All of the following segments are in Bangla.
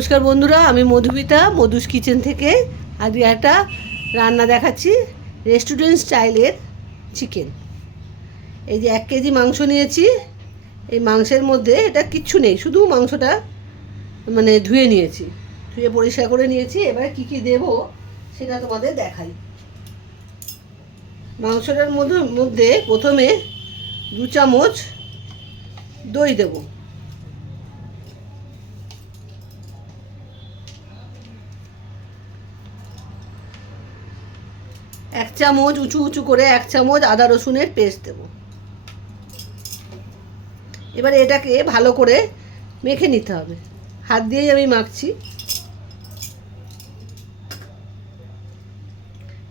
নমস্কার বন্ধুরা, আমি মধুমিতা মধুস কিচেন থেকে আজকে একটা রান্না দেখাচ্ছি। রেস্টুরেন্ট স্টাইলের চিকেন। এই যে 1 কেজি মাংস নিয়েছি। এই মাংসের মধ্যে এটা কিচ্ছু নেই, শুধু মাংসটা ধুয়ে নিয়েছি, ধুয়ে পরিষ্কার করে নিয়েছি। এবার কি কি দেব সেটা তোমাদের দেখাই। মাংসটার মধ্যে প্রথমে 2 চামচ দই দেব, 1 চামচ উঁচু উঁচু করে 1 চামচ আদা রসুনের পেস্ট দেব। এবারে এটাকে ভালো করে মেখে নিতে হবে, হাত দিয়েই আমি মাখছি।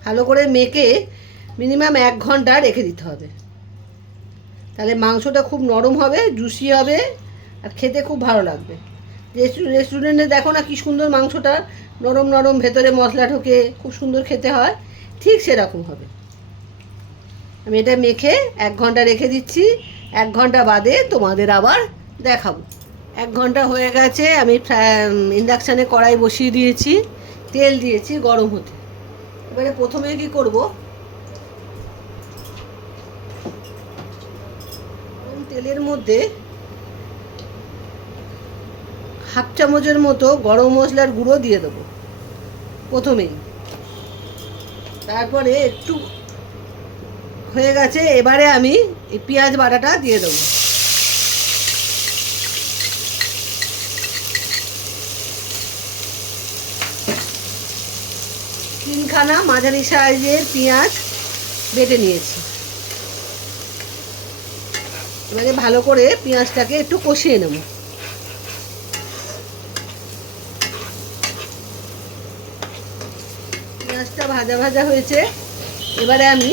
ভালো করে মেখে মিনিমাম 1 ঘন্টা রেখে দিতে হবে, তাহলে মাংসটা খুব নরম হবে, জুসি হবে আর খেতে খুব ভালো লাগবে। রেস্টুরেন্টে দেখো না কি সুন্দর মাংসটা নরম নরম, ভেতরে মশলা ঢোকে, খুব সুন্দর খেতে হয়, ঠিক সেরকম হবে। আমি এটা মেখে 1 ঘন্টা রেখে দিচ্ছি। 1 ঘন্টা বাদে তোমাদের আবার দেখাবো। 1 ঘন্টা হয়ে গেছে। আমি ইন্ডাকশানে কড়াই বসিয়ে দিয়েছি, তেল দিয়েছি গরম হতে। এবারে প্রথমে কি করব, তেলের মধ্যে 1/2 চামচের মতো গরম মশলার গুঁড়ো দিয়ে দেবো প্রথমেই। তারপরে একটু হয়ে গেছে, এবারে আমি এই পেঁয়াজ বাটাটা দিয়ে দেবো। তিনখানা মাঝারি সাইজের পেঁয়াজ বেটে নিয়েছি। এবারে ভালো করে পেঁয়াজটাকে একটু কষিয়ে নেব। পেঁয়াজটা ভাজা ভাজা হয়েছে। এবারে আমি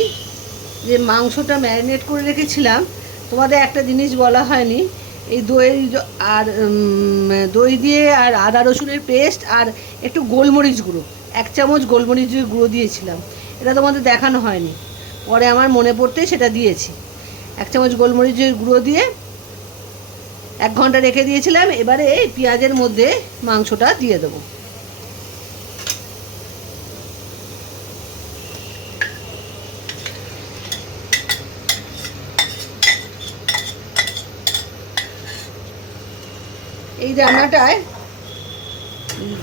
যে মাংসটা ম্যারিনেট করে রেখেছিলাম, তোমাদের একটা জিনিস বলা হয়নি, এই দই দিয়ে আর আদা রসুনের পেস্ট আর একটু গোলমরিচ গুঁড়ো, 1 চামচ গোলমরিচের গুঁড়ো দিয়েছিলাম। এটা তোমাদের দেখানো হয়নি, পরে আমার মনে পড়তে সেটা দিয়েছি। 1 চামচ গোলমরিচের গুঁড়ো দিয়ে 1 ঘন্টা রেখে দিয়েছিলাম। এবারে এই পেঁয়াজের মধ্যে মাংসটা দিয়ে দেবো। এই রান্নাটায়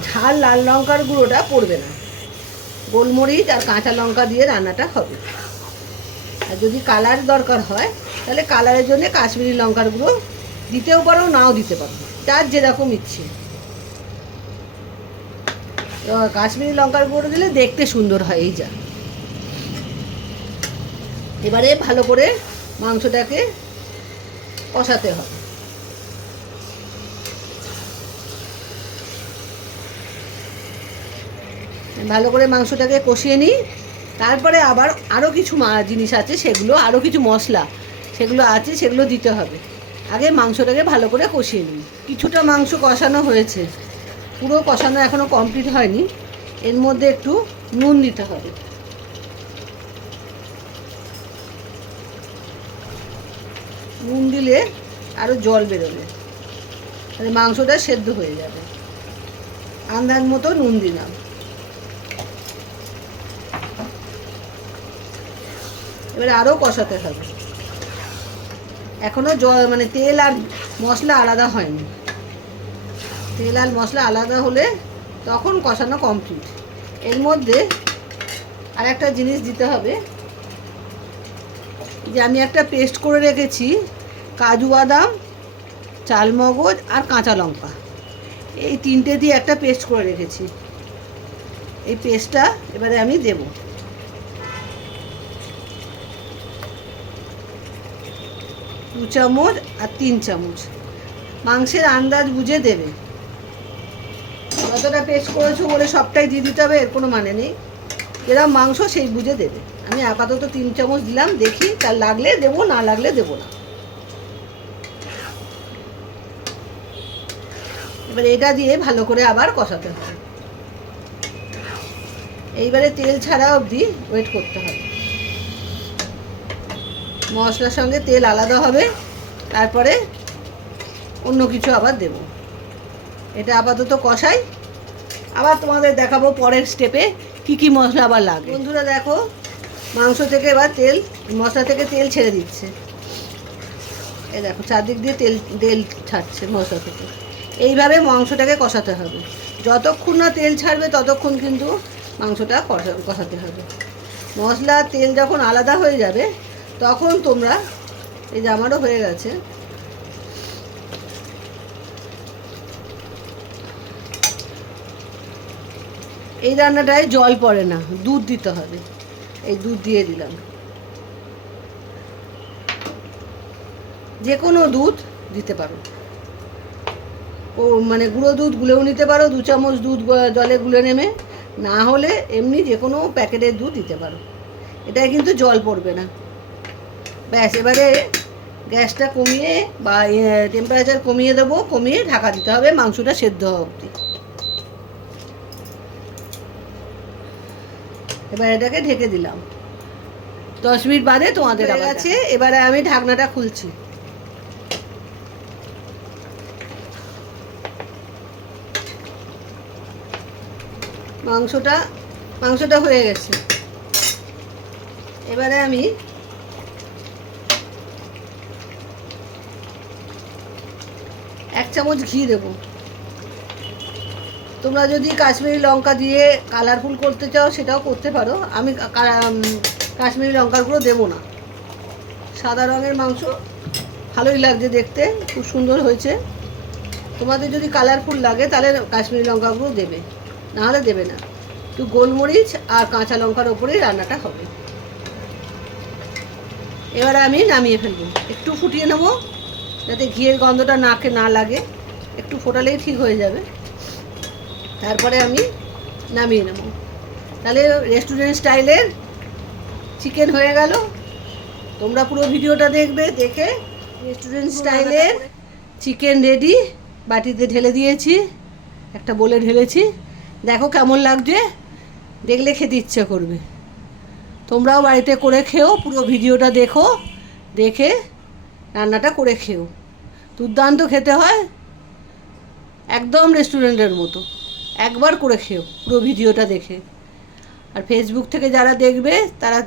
ঝাল লাল লঙ্কার গুঁড়োটা পড়বে না, গোলমরিচ আর কাঁচা লঙ্কা দিয়ে রান্নাটা হবে। আর যদি কালার দরকার হয় তাহলে কালারের জন্য কাশ্মীরি লঙ্কার গুঁড়ো দিতেও পারো, নাও দিতে পারো, যার যেরকম ইচ্ছে। কাশ্মীরি লঙ্কার গুঁড়ো দিলে দেখতে সুন্দর হয়। এই যা, এবারে ভালো করে মাংসটাকে কষাতে হবে। ভালো করে মাংসটাকে কষিয়ে নিই। তারপরে আবার আরও কিছু জিনিস আছে, সেগুলো আরও কিছু মশলা সেগুলো আছে, সেগুলো দিতে হবে। আগে মাংসটাকে ভালো করে কষিয়ে নিই। কিছুটা মাংস কষানো হয়েছে, পুরো কষানো এখনও কমপ্লিট হয়নি। এর মধ্যে একটু নুন দিতে হবে। নুন দিলে আরও জল বেরোবে, তাহলে মাংসটা সেদ্ধ হয়ে যাবে। আন্দাজ মতো নুন দিলাম। এবারে আরও কষাতে হবে। এখনও তেল আর মশলা আলাদা হয়নি। তেল আর মশলা আলাদা হলে তখন কষানো কমপ্লিট। এর মধ্যে আর একটা জিনিস দিতে হবে, যে আমি একটা পেস্ট করে রেখেছি, কাজু বাদাম, চালমগজ আর কাঁচা লঙ্কা, এই 3টে দিয়ে একটা পেস্ট করে রেখেছি। এই পেস্টটা এবারে আমি দেবো। 2 চামচ আর 3 চামচ, মাংসের আন্দাজ বুঝে দেবে। যতটা পেস্ট করেছো বলে সবটাই দিয়ে দিতে হবে এর কোনো মানে নেই, যেরকম মাংস সেই বুঝে দেবে। আমি আপাতত 3 চামচ দিলাম, দেখি তার লাগলে দেবো, না লাগলে দেবো না। এবার এটা দিয়ে ভালো করে আবার কষাতে হবে। এইবারে তেল ছাড়া অবধি ওয়েট করতে হবে। মশলার সঙ্গে তেল আলাদা হবে, তারপরে অন্য কিছু আবার দেব। এটা আপাতত কষাই, আবার তোমাদের দেখাবো পরের স্টেপে কি কি মশলা আবার লাগে। বন্ধুরা দেখো, মাংস থেকে এবার তেল, মশলা থেকে তেল ছেড়ে দিচ্ছে। এই দেখো চারদিক দিয়ে তেল তেল ছাড়ছে মশলা থেকে। এইভাবে মাংসটাকে কষাতে হবে, যতক্ষণ না তেল ছাড়বে ততক্ষণ কিন্তু মাংসটা কষাতে হবে। মশলা তেল যখন আলাদা হয়ে যাবে তখন তোমরা, এই যে আমারও হয়ে গেছে, এই রান্নাটায় জল পড়ে না, দুধ দিতে হবে। এই দুধ দিয়ে দিলাম, যে কোনো দুধ দিতে পারো, ও মানে গুঁড়ো দুধ গুলেও নিতে পারো, 2 চামচ দুধ জলে গুলে নেবে, না হলে এমনি যে কোনো প্যাকেটের দুধ দিতে পারো। এটায় কিন্তু জল পড়বে না। ব্যাস, এবারে গ্যাসটা কমিয়ে বা টেম্পারেচার কমিয়ে দেবো, কমিয়ে ঢাকা দিতে হবে মাংসটা সেদ্ধ হওয়া অবধি। এবার এটাকে ঢেকে দিলাম, 10 মিনিট বাদে তোমাদের কাছে। এবারে আমি ঢাকনাটা খুলছি। মাংসটা হয়ে গেছে। এবারে আমি এক চামচ ঘি দেবো। তোমরা যদি কাশ্মীরি লঙ্কা দিয়ে কালারফুল করতে চাও সেটাও করতে পারো, আমি কাশ্মীরি লঙ্কার গুঁড়ো দেবো না। সাদা রঙের মাংস ভালোই লাগছে দেখতে, খুব সুন্দর হয়েছে। তোমাদের যদি কালারফুল লাগে তাহলে কাশ্মীরি লঙ্কা গুঁড়ো দেবে, নাহলে দেবে না। একটু গোলমরিচ আর কাঁচা লঙ্কার ওপরেই রান্নাটা হবে। এবারে আমি নামিয়ে ফেলবো, একটু ফুটিয়ে নেবো যাতে ঘিয়ের গন্ধটা নাকে না লাগে, একটু ফোটালেই ঠিক হয়ে যাবে। তারপরে আমি নামিয়ে নেব। তাহলে রেস্টুরেন্ট স্টাইলের চিকেন হয়ে গেল। তোমরা পুরো ভিডিওটা দেখবে, দেখে রেস্টুরেন্ট স্টাইলের চিকেন রেডি। বাটিতে ঢেলে দিয়েছি, একটা বলে ঢেলেছি। দেখো কেমন লাগছে, দেখলে খেতে ইচ্ছে করবে। তোমরাও বাড়িতে করে খেও, পুরো ভিডিওটা দেখো, দেখে রান্নাটা করে খেও। দুর্দান্ত খেতে হয়, একদম রেস্টুরেন্টের মতো। একবার করে খেও পুরো ভিডিওটা দেখে। আর ফেসবুক থেকে যারা দেখবে তারা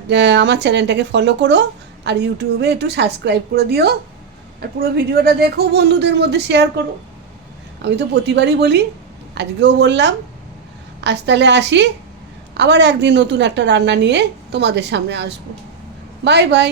আমার চ্যানেলটাকে ফলো করো, আর ইউটিউবে একটু সাবস্ক্রাইব করে দিও। আর পুরো ভিডিওটা দেখো, বন্ধুদের মধ্যে শেয়ার করো। আমি তো প্রতিবারই বলি, আজকেও বললাম। আজ তাহলে আসি, আবার একদিন নতুন একটা রান্না নিয়ে তোমাদের সামনে আসবো। Bye bye.